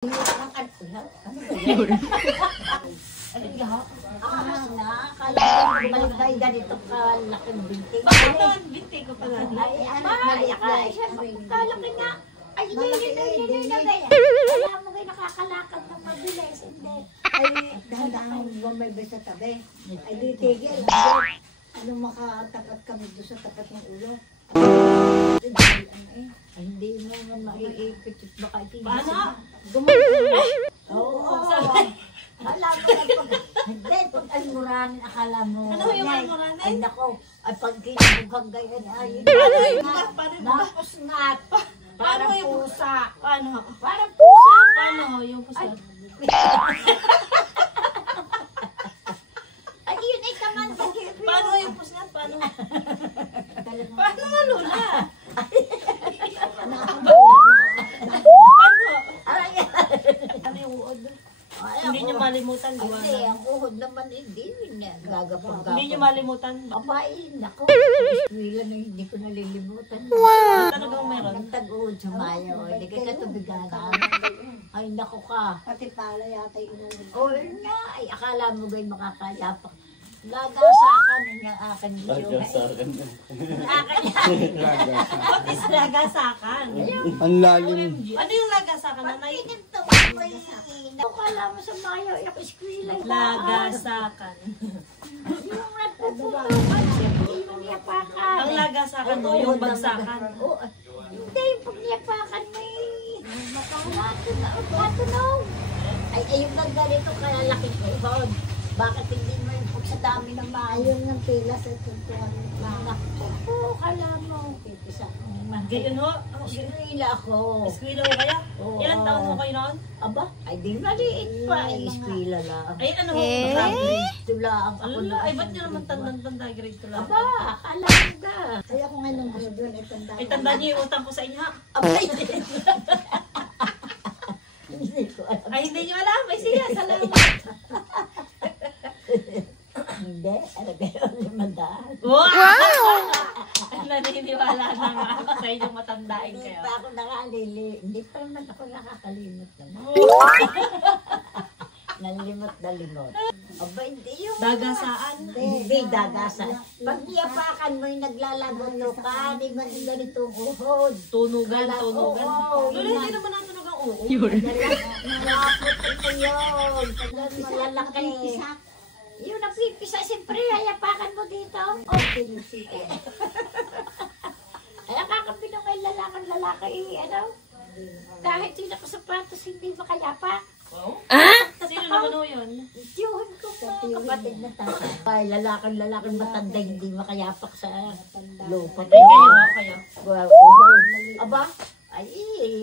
Ahas na, kala malagay ganito kalaking binting. Bakit naman binting ko pala? Ay, siya kalaki nga. Ay, hindi. Kaya mo kayo nakakalakad ng mabilis, hindi. Ay, dahan-dahan bumay sa tabi. Ay, di tigil. Ano makatapat kami doon sa tapat ng ulo? Ay, hindi mo naman maiipit. Baka itigil. Paano? Oo. Alam mo na pag... Hindi, pag almuranin, akala mo. Ano yung almuranin? Ay, nako. Ay, pag kinabugag ganyan, ay, Paano? napusngat. Parang yung pusa. Paano? Parang pusa. Paano yung pusat? Ay, yun ay kaman. Paano yung pusat? Paano? Paano nga lula? Paano? Ay, Ano yung uod? ay, Hindi nyo malimutan, di ba? Hindi, ang uhod naman hindi. Gagapang-gapang. Hindi nyo malimutan. Abay, nako. Wala na hindi ko nalilimutan. Talagang meron. Nagtag-uhod sa mayo. Hindi ka tubiganan. Ay, nako ka. Pati pala yata inuwi. O, yun nga. Ay, akala mo ga'y makakayapak. Lagasakan yung akin. Lagasakan. Akin yan. What is lagasakan? Ang lalim. Ano yung lagasakan, nanay? Ito, may... Akala mo sa mayo, eskwila. Lagasakan. Yung natututukan, yung yapakan. Ang lagasakan mo, yung bagsakan. Oo. Hindi, pag niyapakan may matunog. Ay, yung ganito kaya laki ko. Ibawag, bakit hindi mo yung sa dami ng mayo? Ayun ng pila sa tuntuan. Oo, kala mo. Pipisa. Gayon ho? Eskwila ako. Eskwila ho kaya? Oo. Ilang taon ho kayo noon? Aba, ay di maliit pa. Ay, eskwila lang. Ay, ano ho? Grade? Tulaan ako. Ala, ay ba't nyo naman tandang-tanda grade ko lang? Aba, akala mo ka. Kaya kung anong gusto doon, ay tanda. Ay, tandaan nyo yung utang ko sa inyo ha? Abay, hindi ko alam. Ay, hindi nyo alam. Ay, sige, salamat. Hindi, ano kayo, 500. Wow! Naniniwala na nga ako sa inyong matandain Hindi kayo. pa ako hindi pa naman ako nakakalimot naman. Nalimot na limot. Aba, hindi yung... Dagasaan. Hindi, dagasaan. Pag niyapakan mo yung naglalagoto ka, di ba yung ganitong uhod? Tunugan. Oo, Lula, hindi naman natunog ang oo. Malapot ito yun. Pag malalaki. Yung napipisa, siyempre, hayapakan mo dito. Okay, sige. Ay, nakakabinong may lalaki, ano? Kahit yung nakasapatos, hindi makayapak. Oh? Sino naman ho yun? Tiyuhin ko po, kapatid na tatay. Ay, lalaking matanda, hindi makayapak sa lupa. Ay, kayo ha, kayo. Aba, ay,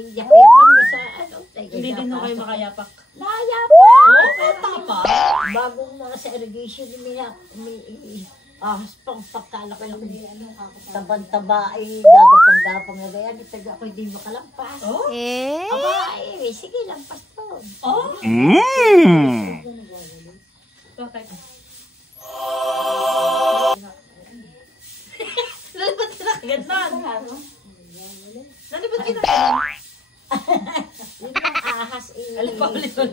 yapayak kami sa ano. Hindi din ho kayo makayapak. Nayapak! Oo, tama. Bagong mga sa irrigation, pang pagkalaki-laki. Tabang-taba, ay gagapang-gapang na gaya. Itaga ako hindi makalampas. Oh? Aba, ay, sige, lampas to. Oh? Bakit? Nalipad ka na agad nun. Nalipad ka na agad. Yun ang ahas,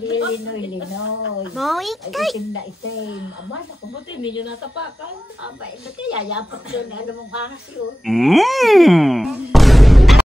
linoy-linoy. Ay, itim na itim. Aba, naku, Buti hindi nyo natapakan. aba, ba't kaya yapak doon? Ano mong ahas yun?